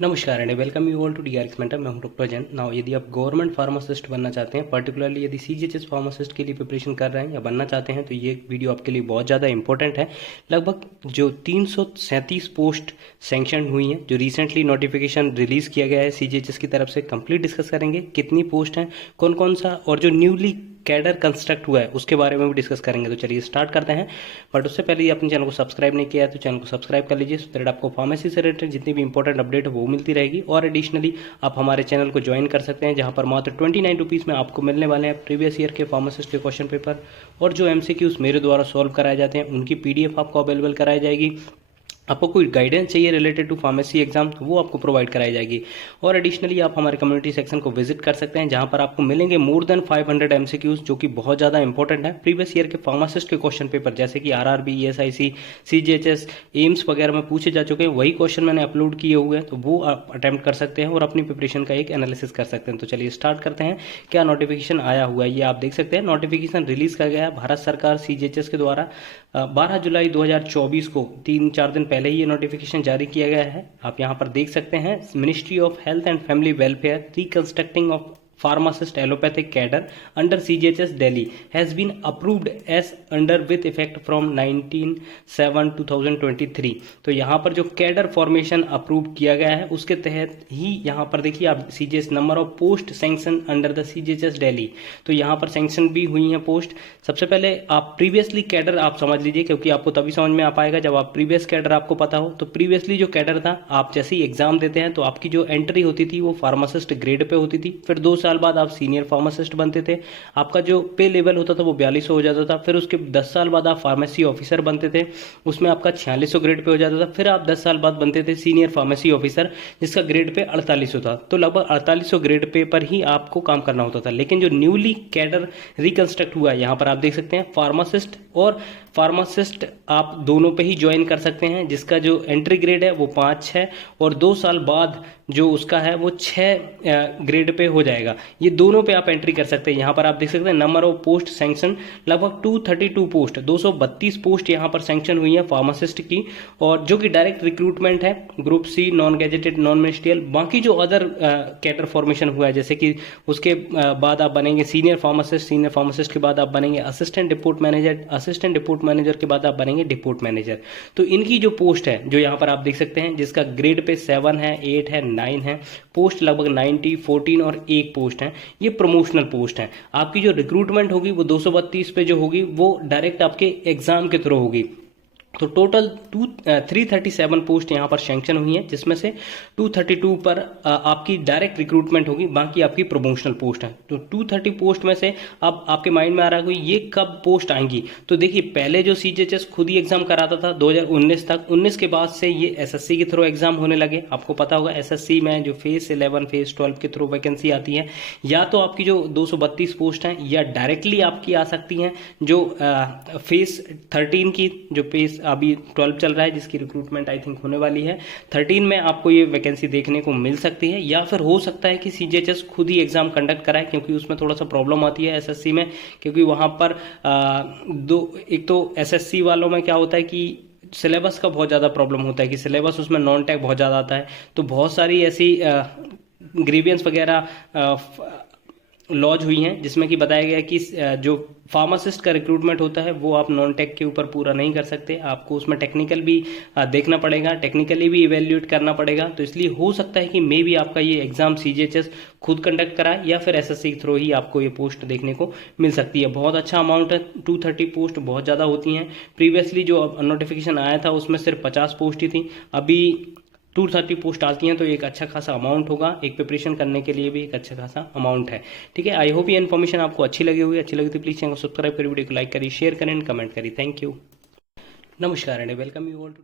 नमस्कार and welcome you all to DRX mentor. मैं हूं डॉक्टर जैन। नाउ यदि आप गवर्नमेंट फार्मासिस्ट बनना चाहते हैं, पर्टिकुलरली यदि सीजीएचएस फार्मासिस्ट के लिए प्रिपरेशन कर रहे हैं या बनना चाहते हैं, तो ये वीडियो आपके लिए बहुत ज़्यादा इंपॉर्टेंट है। लगभग जो 337 पोस्ट सैंक्शन हुई हैं, जो रिसेंटली नोटिफिकेशन रिलीज किया गया है सीजीएचएस की तरफ से, कंप्लीट डिस्कस करेंगे कितनी पोस्ट हैं, कौन कौन सा, और जो न्यूली कैडर कंस्ट्रक्ट हुआ है उसके बारे में भी डिस्कस करेंगे। तो चलिए स्टार्ट करते हैं। बट उससे पहले ये अपने चैनल को सब्सक्राइब नहीं किया है तो चैनल को सब्सक्राइब कर लीजिए, सो दैट आपको फार्मेसी से रिलेटेड जितनी भी इंपॉर्टेंट अपडेट है वो मिलती रहेगी। और एडिशनली आप हमारे चैनल को ज्वाइन कर सकते हैं, जहां पर मात्र 29 रुपीज़ में आपको मिलने वाले हैं प्रीवियस ईयर के फार्मासिस्ट के क्वेश्चन पेपर, और जो एमसीक्यूज मेरे द्वारा सॉल्व कराए जाते हैं उनकी पीडीएफ आपको अवेलेबल कराई जाएगी। आपको कोई गाइडेंस चाहिए रिलेटेड टू फार्मेसी एग्जाम तो वो आपको प्रोवाइड कराई जाएगी। और एडिशनली आप हमारे कम्युनिटी सेक्शन को विजिट कर सकते हैं, जहां पर आपको मिलेंगे मोर देन 500 एमसीक्यूज, जो कि बहुत ज़्यादा इंपॉर्टेंट है। प्रीवियस ईयर के फार्मासिस्ट के क्वेश्चन पेपर जैसे कि आरआरबी, ईएसआईसी, सीजीएचएस, एम्स वगैरह में पूछे जा चुके हैं, वही क्वेश्चन मैंने अपलोड किए हुए हैं, तो वो आप अटेम्प्ट कर सकते हैं और अपनी प्रिपरेशन का एक एनालिसिस कर सकते हैं। तो चलिए स्टार्ट करते हैं। क्या नोटिफिकेशन आया हुआ है ये आप देख सकते हैं। नोटिफिकेशन रिलीज किया गया है भारत सरकार सीजीएचएस के द्वारा 12 जुलाई 2024 को, 3-4 दिन पहले ही ये नोटिफिकेशन जारी किया गया है। आप यहाँ पर देख सकते हैं, ministry of health and family welfare reconstructing of pharmacist allopathic cadre under CGHS Delhi has been approved as under with effect from 19/7/2023। तो यहाँ पर जो कैडर फॉर्मेशन अप्रूव किया गया है उसके तहत ही यहाँ पर देखिए आप CGH number of post sanction under the CGHS Delhi. तो यहाँ पर सैंक्शन भी हुई है पोस्ट। सबसे पहले आप प्रीवियसली कैडर आप समझ लीजिए, क्योंकि आपको तभी समझ में आ पाएगा जब आप प्रीवियस कैडर आपको पता हो। तो प्रीवियसली जो कैडर था, आप जैसे ही एग्जाम देते हैं तो आपकी जो एंट्री होती थी वो फार्मासिस्ट ग्रेड पे होती थी। फिर 2 साल बाद आप सीनियर फार्मासिस्ट बनते थे, आपका जो पे लेवल होता था वो 4200 हो जाता था। फिर उसके 10 साल बाद आप फार्मेसी ऑफिसर बनते थे, उसमें आपका 4600 ग्रेड पे हो जाता था। फिर आप 10 साल बाद बनते थे सीनियर फार्मेसी ऑफिसर, जिसका ग्रेड पे 4800 था। तो लगभग 4800 ग्रेड पे पर ही आपको काम करना होता था। लेकिन जो न्यूली कैडर रिकंस्ट्रक्ट हुआ है, यहाँ पर आप देख सकते हैं फार्मासिस्ट और फार्मासिस्ट आप दोनों पे ही ज्वाइन कर सकते हैं, जिसका जो एंट्री ग्रेड है वो 5 है, और 2 साल बाद जो उसका है वो 6 ग्रेड पे हो जाएगा। ये दोनों पे आप एंट्री कर सकते हैं। यहाँ पर आप देख सकते हैं नंबर ऑफ पोस्ट सैंक्शन लगभग 232 पोस्ट, 232 पोस्ट यहाँ पर सैंक्शन हुई है फार्मासिस्ट की, और जो कि डायरेक्ट रिक्रूटमेंट है, group C, non gazetted, non ministerial. बाकी जो अदर कैडर फॉर्मेशन हुआ है, जैसे कि उसके बाद आप बनेंगे सीनियर फार्मासिस्ट, सीनियर फार्मासिस्ट के बाद आप बनेंगे assistant depot manager, assistant depot manager के बाद आप बनेंगे डिपोट मैनेजर। तो इनकी जो पोस्ट है जो यहाँ पर आप देख सकते हैं, जिसका ग्रेड पे 7 है, 8 है, 9 है, पोस्ट लगभग 90, 14 और 1 पोस्ट है, ये प्रमोशनल पोस्ट है। आपकी जो रिक्रूटमेंट होगी वो 232 पे जो होगी वो डायरेक्ट आपके एग्जाम के थ्रू होगी। तो टोटल 337 पोस्ट यहाँ पर सैंक्शन हुई है, जिसमें से 232 पर आपकी डायरेक्ट रिक्रूटमेंट होगी, बाकी आपकी प्रमोशनल पोस्ट है। तो 230 पोस्ट में से अब आपके माइंड में आ रहा है ये कब पोस्ट आएंगी। तो देखिए, पहले जो सीजीएचएस खुद ही एग्जाम कराता था 2019 तक, 19 के बाद से ये एसएससी के थ्रू एग्जाम होने लगे। आपको पता होगा एसएससी में जो फेज 11, फेज 12 के थ्रू वैकेंसी आती है, या तो आपकी जो 232 पोस्ट है, या डायरेक्टली आपकी आ सकती हैं जो फेज 13 की, जो फेज अभी 12 चल रहा है, जिसकी रिक्रूटमेंट आई थिंक होने वाली है 13 में, आपको ये वैकेंसी देखने को मिल सकती है। या फिर हो सकता है कि सीजीएचएस खुद ही एग्जाम कंडक्ट कराए, क्योंकि उसमें थोड़ा सा प्रॉब्लम आती है एसएससी में, क्योंकि वहां पर एक तो एसएससी वालों में क्या होता है कि सिलेबस का बहुत ज़्यादा प्रॉब्लम होता है, कि सिलेबस उसमें नॉन टेक बहुत ज़्यादा आता है। तो बहुत सारी ऐसी ग्रीवियंस वगैरह लॉज हुई हैं, जिसमें कि बताया गया कि जो फार्मासिस्ट का रिक्रूटमेंट होता है वो आप नॉन टेक के ऊपर पूरा नहीं कर सकते, आपको उसमें टेक्निकल भी देखना पड़ेगा, टेक्निकली भी इवेल्यूएट करना पड़ेगा। तो इसलिए हो सकता है कि मे बी आपका ये एग्जाम सीजीएचएस खुद कंडक्ट कराए, या फिर एसएससी के थ्रू ही आपको ये पोस्ट देखने को मिल सकती है। बहुत अच्छा अमाउंट है, 230 पोस्ट बहुत ज़्यादा होती हैं। प्रीवियसली जो नोटिफिकेशन आया था उसमें सिर्फ 50 पोस्ट ही थी, अभी 230 पोस्ट आती हैं, तो एक अच्छा खासा अमाउंट होगा, एक प्रिपरेशन करने के लिए भी एक अच्छा खासा अमाउंट है। ठीक है, आई होप ये इन्फॉर्मेशन आपको अच्छी लगी होगी। अच्छी लगी तो प्लीज चैनल को सब्सक्राइब करिए, वीडियो को लाइक करिए, शेयर करें, कमेंट करिए। Thank you. नमस्कार and welcome you all to